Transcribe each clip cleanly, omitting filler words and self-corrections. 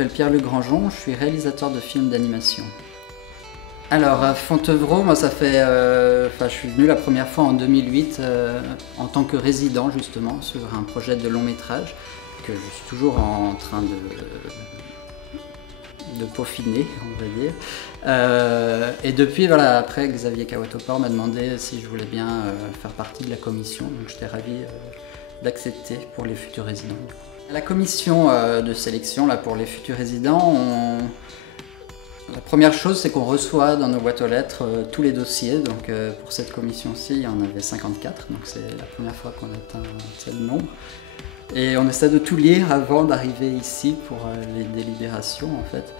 m'appelle Pierre Le Grangeon, je suis réalisateur de films d'animation. Alors à Fontevraud, moi ça fait, je suis venu la première fois en 2008 en tant que résident justement sur un projet de long métrage que je suis toujours en train de peaufiner, on va dire. Et depuis, voilà, après Xavier Kawatopor m'a demandé si je voulais bien faire partie de la commission, donc j'étais ravi d'accepter pour les futurs résidents. La commission de sélection là, pour les futurs résidents, la première chose c'est qu'on reçoit dans nos boîtes aux lettres tous les dossiers. Donc pour cette commission-ci, il y en avait 54, donc c'est la première fois qu'on atteint un tel nombre. Et on essaie de tout lire avant d'arriver ici pour les délibérations en fait.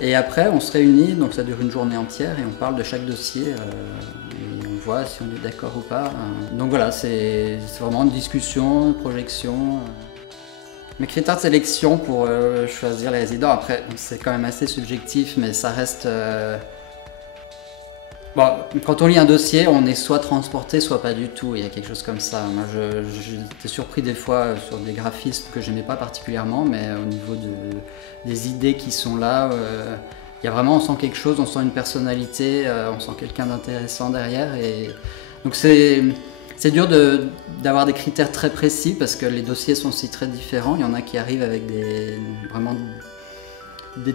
Et après on se réunit, donc ça dure une journée entière et on parle de chaque dossier et on voit si on est d'accord ou pas. Donc voilà, c'est vraiment une discussion, une projection. Mes critères de sélection pour choisir les résidents, après c'est quand même assez subjectif, mais ça reste... Bon, quand on lit un dossier, on est soit transporté, soit pas du tout, il y a quelque chose comme ça. Moi j'étais surpris des fois sur des graphismes que j'aimais pas particulièrement, mais au niveau des idées qui sont là, il y a vraiment, on sent quelque chose, on sent une personnalité, on sent quelqu'un d'intéressant derrière. Et donc c'est dur d'avoir des critères très précis parce que les dossiers sont aussi très différents. Il y en a qui arrivent avec vraiment des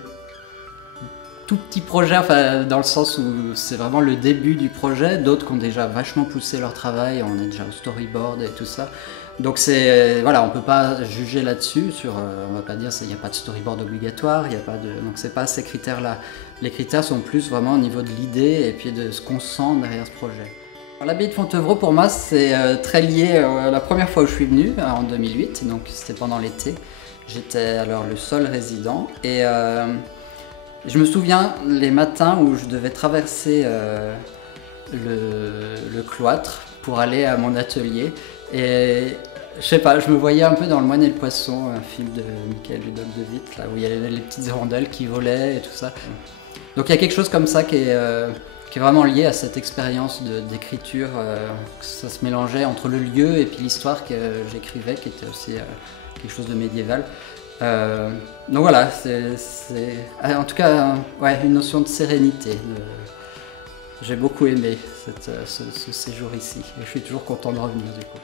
tout petits projets, enfin, dans le sens où c'est vraiment le début du projet. D'autres qui ont déjà vachement poussé leur travail, on est déjà au storyboard et tout ça. Donc voilà, on peut pas juger là-dessus. On va pas dire qu'il n'y a pas de storyboard obligatoire, donc c'est pas ces critères-là. Les critères sont plus vraiment au niveau de l'idée et puis de ce qu'on sent derrière ce projet. L'abbaye de Fontevraud, pour moi, c'est très lié à la première fois où je suis venu, en 2008, donc c'était pendant l'été. J'étais alors le seul résident et je me souviens les matins où je devais traverser le cloître pour aller à mon atelier et je sais pas, je me voyais un peu dans Le Moine et le Poisson, un film de Michael Ludovic de Witt, là où il y avait les petites hirondelles qui volaient et tout ça. Donc il y a quelque chose comme ça qui est vraiment lié à cette expérience d'écriture, que ça se mélangeait entre le lieu et puis l'histoire que j'écrivais, qui était aussi quelque chose de médiéval. Donc voilà, c'est en tout cas ouais, une notion de sérénité. J'ai beaucoup aimé ce séjour ici et je suis toujours content de revenir du coup.